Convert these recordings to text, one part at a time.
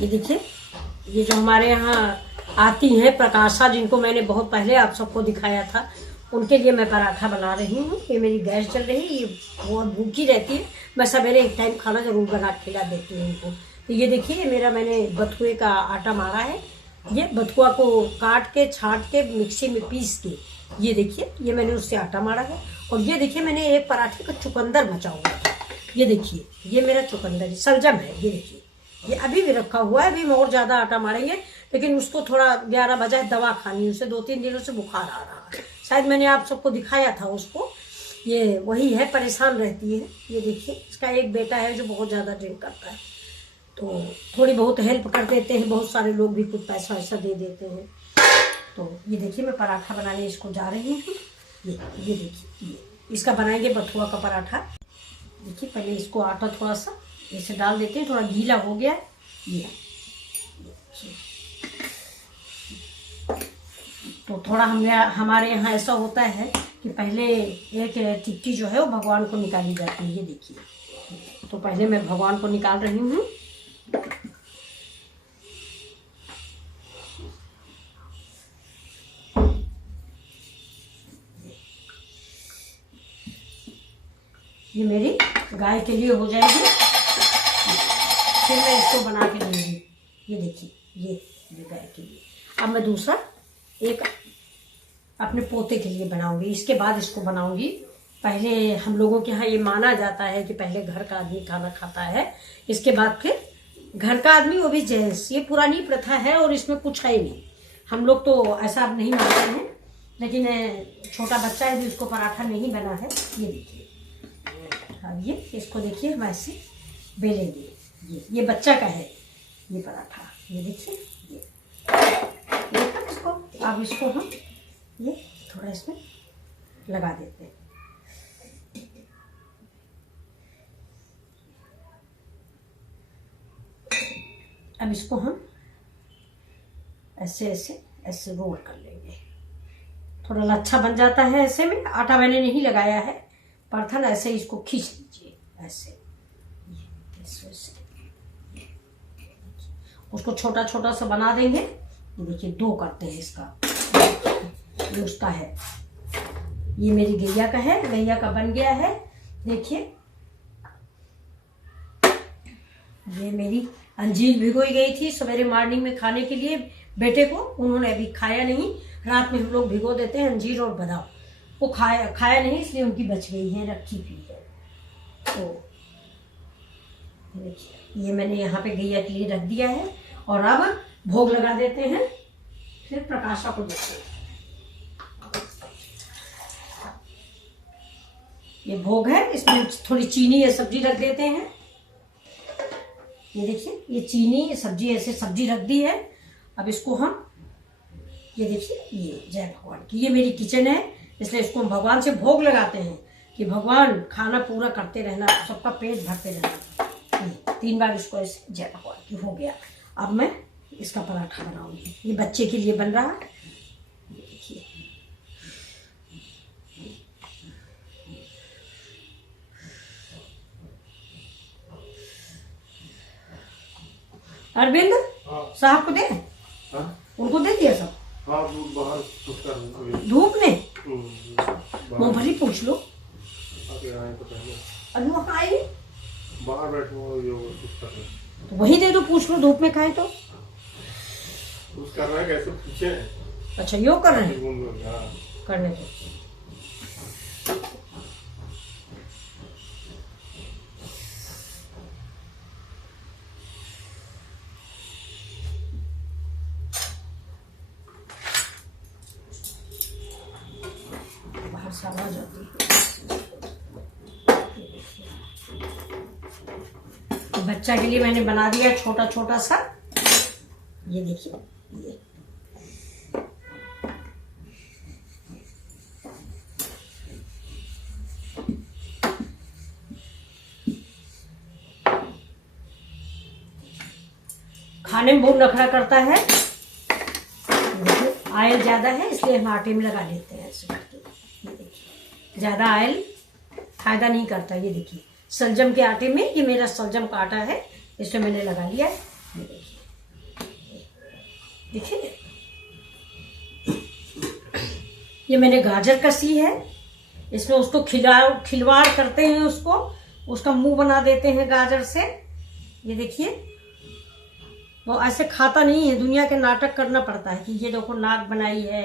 ये देखिए, ये जो हमारे यहाँ आती हैं प्रकाशा, जिनको मैंने बहुत पहले आप सबको दिखाया था, उनके लिए मैं पराठा बना रही हूँ। ये मेरी गैस चल रही है, ये बहुत भूखी रहती है। मैं सवेरे एक टाइम खाना जरूर बना के खिला देती हूँ उनको। तो ये देखिए, ये मेरा मैंने बथुए का आटा मारा है। ये बथुआ को काट के छांट के मिक्सी में पीस के, ये देखिए, ये मैंने उससे आटा मारा है। और ये देखिए, मैंने एक पराठे का चुकंदर बचा हुआ था। ये देखिए, ये मेरा चुकंदर सलजम है। ये देखिए, ये अभी भी रखा हुआ है। अभी हम और ज़्यादा आटा मारेंगे, लेकिन उसको थोड़ा 11 बजे दवा खानी है। उसे 2-3 दिनों से बुखार आ रहा है। शायद मैंने आप सबको दिखाया था उसको। ये वही है, परेशान रहती है। ये देखिए, इसका एक बेटा है जो बहुत ज़्यादा ड्रिंक करता है, तो थोड़ी बहुत हेल्प कर देते हैं। बहुत सारे लोग भी कुछ पैसा वैसा दे देते हैं। तो ये देखिए, मैं पराठा बनाने इसको जा रही हूँ। ये देखिए, ये इसका बनाएंगे बथुआ का पराठा। देखिए, पहले इसको आटा थोड़ा सा ऐसे डाल देते हैं, थोड़ा गीला हो गया है। ये तो थोड़ा हमारे यहाँ ऐसा होता है कि पहले एक टिक्की जो है वो भगवान को निकाली जाती है। ये देखिए, तो पहले मैं भगवान को निकाल रही हूँ। ये मेरी गाय के लिए हो जाएगी, फिर मैं इसको बना के दूँगी। ये देखिए, ये गाय के लिए। अब मैं दूसरा एक अपने पोते के लिए बनाऊंगी, इसके बाद इसको बनाऊंगी। पहले हम लोगों के यहाँ ये माना जाता है कि पहले घर का आदमी खाना खाता है, इसके बाद फिर घर का आदमी, वो भी जेंट्स। ये पुरानी प्रथा है और इसमें कुछ है ही नहीं। हम लोग तो ऐसा अब नहीं मानते हैं, लेकिन छोटा बच्चा है, उसको पराठा नहीं बना है। ये देखिए, अब ये इसको देखिए, हम ऐसे बेलेंगे। ये बच्चा का है ये पराठा। ये देखिए, ये देखा इसको। अब इसको हम ये थोड़ा इसमें लगा देते हैं। अब इसको हम ऐसे ऐसे ऐसे रोल कर लेंगे। थोड़ा लच्छा बन जाता है ऐसे में। आटा मैंने नहीं लगाया है, परथन ऐसे इसको खींच लीजिए, ऐसे ऐसे उसको छोटा छोटा सा बना देंगे। ये देखिए, 2 करते हैं इसका। ये उसका है, ये मेरी गैया का है। गैया का बन गया है। देखिए, ये मेरी अंजीर भिगोई गई थी सवेरे मॉर्निंग में खाने के लिए बेटे को। उन्होंने अभी खाया नहीं। रात में हम लोग भिगो देते हैं अंजीर और बादाम। वो खाया नहीं, इसलिए उनकी बच गई है, रखी हुई है। तो देखिए, ये मैंने यहाँ पे गैया के लिए रख दिया है। और अब भोग लगा देते हैं, फिर प्रकाशा को देते हैं। ये भोग है, इसमें थोड़ी चीनी या सब्जी रख देते हैं। ये देखिए, ये चीनी सब्जी ऐसे सब्जी रख दी है। अब इसको हम, ये देखिए, ये जय भगवान की, ये मेरी किचन है, इसलिए इसको हम भगवान से भोग लगाते हैं कि भगवान खाना पूरा करते रहना, सबका पेट भरते रहना। 3 बार इसको ऐसे जय भगवान की हो गया। अब मैं इसका पराठा बनाऊंगी। ये बच्चे के लिए बन रहा है। देखिए, अरविंद साहब को दे। उनको दे दिया सब। बाहर धूप में मूंगफली पूछ लो। अभी वहाँ आए बाहर बैठे, तो वही दे दो, पूछ लो। धूप में खाए तो कुछ कर रहा है, कैसे पूछे? अच्छा, यो कर रहे हैं, करने दो। बाहर से आवाज आती है। बच्चा के लिए मैंने बना दिया छोटा छोटा सा। ये देखिए, ये खाने में बहुत नखरा करता है। ऑयल ज्यादा है, इसलिए हम आटे में लगा लेते हैं ऐसे करके। ये देखिए, ज्यादा ऑयल फायदा नहीं करता। ये देखिए, सलजम के आटे में, ये मेरा सलजम का आटा है, इसमें मैंने लगा लिया है। ये देखिए, देखिए ये मैंने गाजर कसी है, इसमें उसको खिलवाड़ करते हैं, उसका मुंह बना देते हैं गाजर से। ये देखिए वो ऐसे खाता नहीं है, दुनिया के नाटक करना पड़ता है कि ये देखो नाक बनाई है,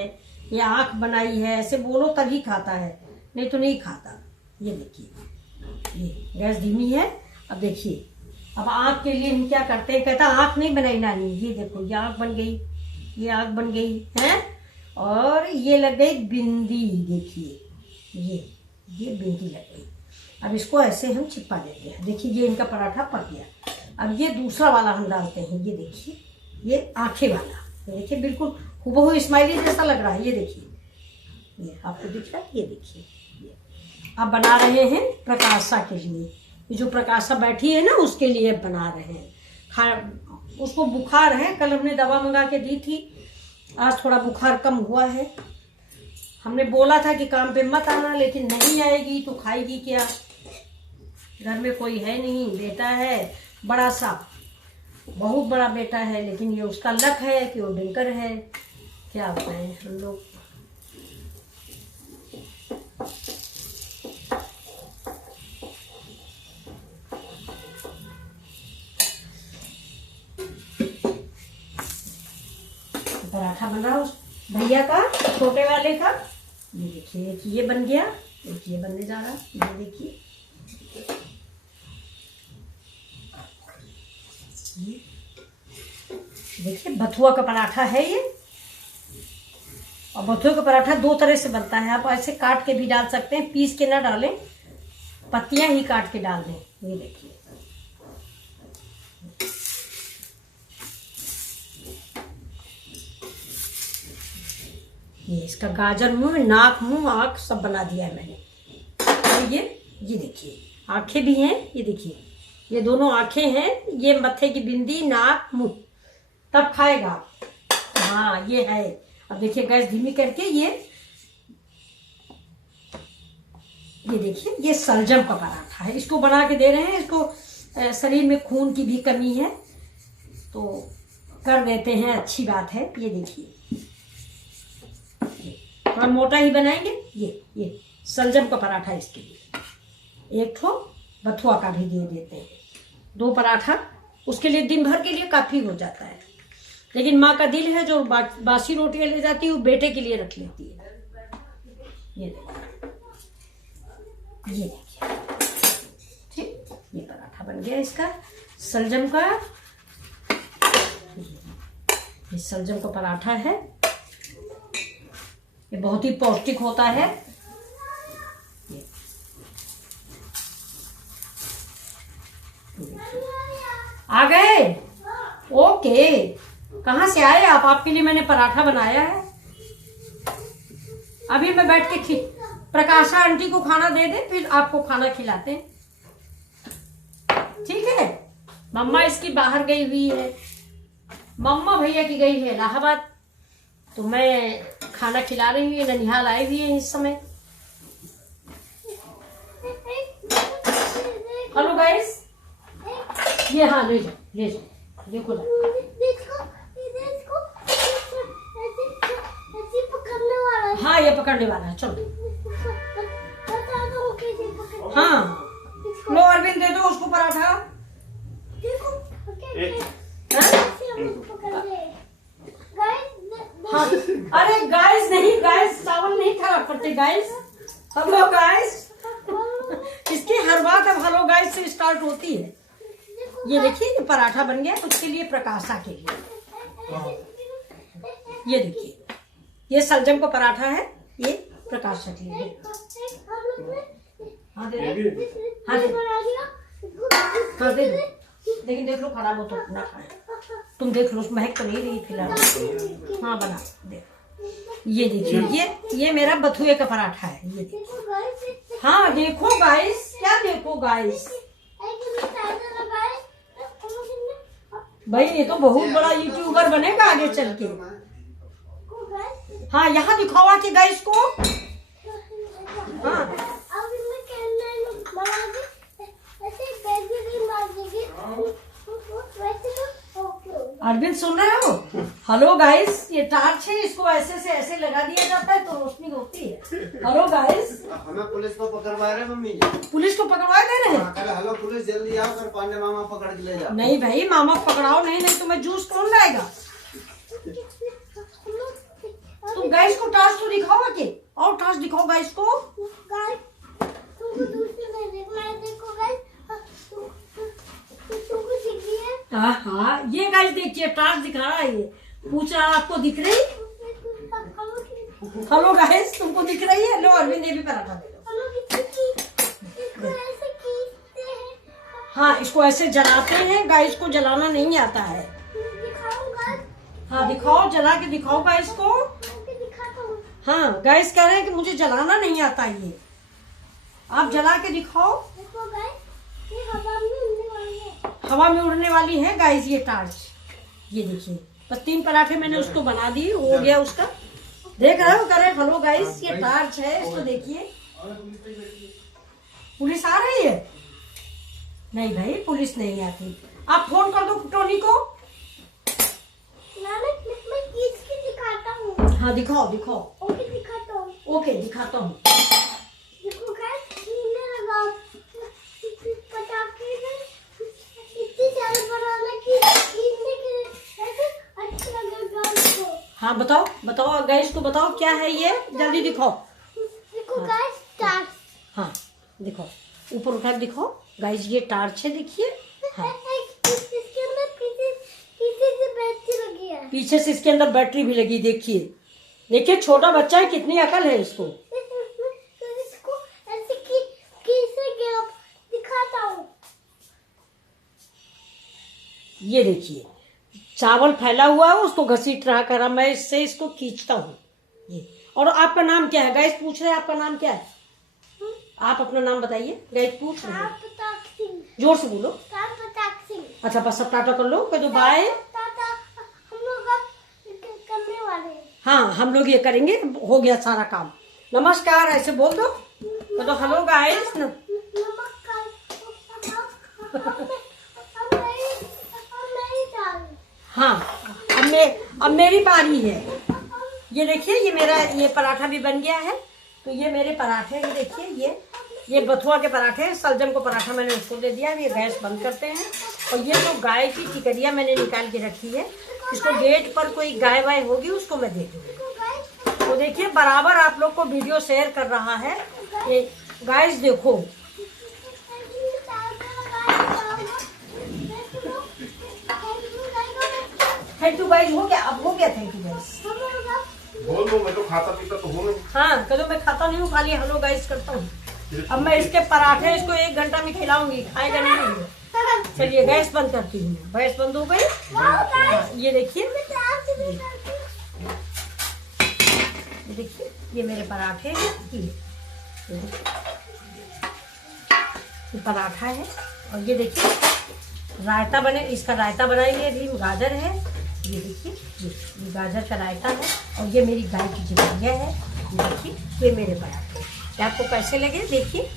ये आंख बनाई है, ऐसे बोलो तभी खाता है, नहीं तो नहीं खाता। ये देखिए ये गैस धीमी है। अब देखिए अब आंख के लिए हम क्या करते हैं, कहता आंख नहीं बनाई नानी, ये देखो ये आंख बन गई, ये आंख बन गई है, और ये लग गई बिंदी। देखिए ये बिंदी लग गई। अब इसको ऐसे हम चिपका देते हैं। देखिए ये इनका पराठा पक गया। अब ये दूसरा वाला हम डालते हैं। ये देखिए ये आंखें वाला, ये देखिए बिल्कुल हूबहू स्माइली जैसा लग रहा है। ये देखिए ये आपको दिख रहा है, ये देखिए अब बना रहे हैं प्रकाशा के लिए। ये जो प्रकाशा बैठी है ना उसके लिए बना रहे हैं। उसको बुखार है, कल हमने दवा मंगा के दी थी, आज थोड़ा बुखार कम हुआ है। हमने बोला था कि काम पे मत आना, लेकिन नहीं आएगी तो खाएगी क्या, घर में कोई है नहीं, बेटा है बड़ा सा, बहुत बड़ा बेटा है, लेकिन ये उसका लक है कि वो ड्रिंकर है। क्या बताएं हम लोग। पराठा बन रहा उस भैया का, छोटे वाले का। ये देखिए एक ये बन गया, एक ये बनने जा रहा है। ये देखिए देखिए बथुआ का पराठा है ये। और बथुआ का पराठा दो तरह से बनता है, आप ऐसे काट के भी डाल सकते हैं, पीस के ना डालें, पत्तियां ही काट के डाल दें। ये देखिए ये इसका गाजर मुंह, नाक, मुंह, आंख सब बना दिया है मैंने। और ये देखिए आंखें भी हैं, ये देखिए ये दोनों आंखें हैं, ये मत्थे की बिंदी, नाक, मुंह, तब खाएगा। हाँ ये है। अब देखिए गैस धीमी करके ये देखिए ये सलजम का पराठा है, इसको बना के दे रहे हैं। इसको शरीर में खून की भी कमी है तो कर देते हैं, अच्छी बात है। ये देखिए थोड़ा मोटा ही बनाएंगे। ये सलजम का पराठा, इसके लिए एक ठो बथुआ का भी दे देते हैं, 2 पराठा उसके लिए दिन भर के लिए काफी हो जाता है। लेकिन माँ का दिल है, जो बासी रोटियां ले जाती है वो बेटे के लिए रख लेती है। ये देखिए ठीक, ये पराठा बन गया इसका सलजम का। ये सलजम का पराठा है, ये बहुत ही पौष्टिक होता है। आ गए? ओके, कहाँ से आए आप? आपके लिए मैंने पराठा बनाया है। अभी मैं बैठ के प्रकाशा आंटी को खाना दे दे, फिर आपको खाना खिलाते हैं, ठीक है? मम्मा इसकी बाहर गई हुई है, मम्मा भैया की गई है इलाहाबाद, तो मैं खाना खिला रही हूँ। ननिहाल आए हुए हैं इस समय। हेलो गाइस, ये हाँ ले जाओ देखो ना। हाँ ये पकड़ने वाला है, चलो। हाँ लो अरविंद दे दो उसको पराठा। हाँ अरे गाइस नहीं, गाइस चावल नहीं खराब करते गाइस। हेलो गाइस, इसकी हर बात अब हेलो गाइस से स्टार्ट होती है। ये देखिए ये पराठा बन गया, उसके लिए प्रकाशा के लिए। ये देखिए ये सलजम का पराठा है, ये प्रकाशा के लिए। हाँ दे हाँ दे, लेकिन देख लो खराब हो तो ना खाए, तुम देख लो, महक तो नहीं रही फिलहाल। हाँ बना दे। ये देखिए ये मेरा बथुए का पराठा है। ये देखिए, हाँ देखो गाइस, क्या देखो गाइस, भाई ये तो बहुत बड़ा यूट्यूबर बनेगा आगे चल के। हाँ यहाँ दिखाओ आके गाइस को। हाँ अरविंद सुन रहे हो? हेलो गाइस, ये टार्च है, इसको ऐसे से ऐसे लगा दिया जाता है तो रोशनी होती है। हेलो गाइस, हमें पुलिस को पकड़वा रहे मम्मी। पुलिस को पकड़वा दे रहे हैं? हेलो पुलिस जल्दी आओ, कर पांडे मामा पकड़ के ले जाओ। नहीं भाई, मामा पकड़ाओ नहीं तो मैं जूस कौन लाएगा। तुम गाइस को टार्च तो दिखाओ आके, और टार्च दिखाओ गाइस को। हाँ, ये गाइस देखिए टार्च दिखा रहा है, ये पूछ रहा आपको दिख रही। हेलो गाइस, तुमको दिख रही है? लो अरविंद, ये भी पराठा दे दो। हाँ, इसको ऐसे जलाते हैं, गाइस को जलाना नहीं आता है। हाँ दिखाओ, जला के दिखाओ गाइस को। हाँ गाइस कह रहे हैं कि मुझे जलाना नहीं आता ये, आप जला के दिखाओ। हवा में उड़ने वाली है गाइस ये टार्च। ये देखिए, बस 3 पराठे मैंने उसको बना दी, हो गया उसका। देख रहे हो, करे हेलो गाइस, ये टार्च है, इसको देखिए। पुलिस आ रही है? नहीं भाई, पुलिस नहीं आती। आप फोन कर दो टोनी को। हाँ दिखाओ दिखाओ। ओके दिखाता हूँ। हाँ बताओ बताओ गाइस को बताओ क्या है ये, जल्दी दिखाओ। हाँ दिखाओ, ऊपर उठा के दिखाओ गाइस, ये टार्च है देखिए। हाँ पीछे से इसके अंदर बैटरी भी लगी, देखिए देखिए, छोटा बच्चा है, कितनी अकल है इसको। ये देखिए, चावल फैला हुआ है, उसको घसीट रहा करा, मैं इससे इसको खींचता हूँ ये। और आपका नाम क्या है गाइस? पूछ रहे हैं आपका नाम क्या है? आप अपना नाम बताइए, गाइस पूछ रहे हैं। जोर से बोलो। अच्छा बस सब टाटा कर लो, कह दो बाय। हाँ हम लोग ये करेंगे, हो गया सारा काम। नमस्कार ऐसे बोल दो, कह दो हेलो गाइस। हाँ अब मेरी बारी है। ये देखिए, ये मेरा ये पराठा भी बन गया है। तो ये मेरे पराठे, ये देखिए, ये बथुआ के पराठे, सलजम को पराठा मैंने उसको दे दिया। ये गैस बंद करते हैं। और ये जो गाय की टिकरिया मैंने निकाल के रखी है, इसको गेट पर कोई गाय वाय होगी उसको मैं दे दूंगी। तो देखिए, बराबर आप लोग को वीडियो शेयर कर रहा है ये गाइस, देखो। थैंक यू गाइस, हो गया, अब हो गया। थैंक यू गाइस बोल दो, मैं तो खाता पीता तो हूँ नहीं। हाँ कदम मैं खाता नहीं हूँ, खाली हेलो गाइस करता हूँ। अब मैं इसके पराठे इसको 1 घंटा में खिलाऊंगी, खाएगा नहीं। चलिए गैस बंद करती हूँ। गैस बंद हो गई। ये देखिए, ये देखिए, ये मेरे पराठे हैं। ये पराठा है। और ये देखिए रायता बने, इसका रायता बनाएंगे अभी। गाजर है, ये देखिए, ये गाजर का रायता है। और ये मेरी गाय की चिकनिया है। ये देखिए, ये मेरे पराठे। क्या आपको कैसे लगे? देखिए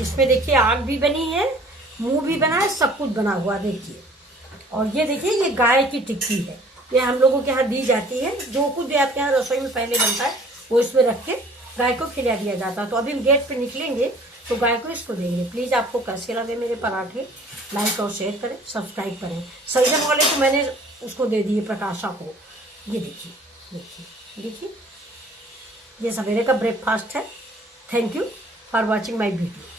इसमें देखिए आग भी बनी है, मुंह भी बना है, सब कुछ बना हुआ देखिए। और ये देखिए, ये गाय की टिक्की है, ये हम लोगों के यहाँ दी जाती है। जो कुछ भी आपके यहाँ रसोई में पहले बनता है वो इसमें रख के गाय को खिला दिया जाता है। तो अभी हम गेट पे निकलेंगे तो गाय को इसको देंगे। प्लीज़ आपको कैसे लगे मेरे पराठे, लाइक और शेयर करें, सब्सक्राइब करें। सलजम वाले को मैंने उसको दे दिए, प्रकाशा को। ये देखिए देखिए देखिए, ये सवेरे का ब्रेकफास्ट है। Thank you for watching my video.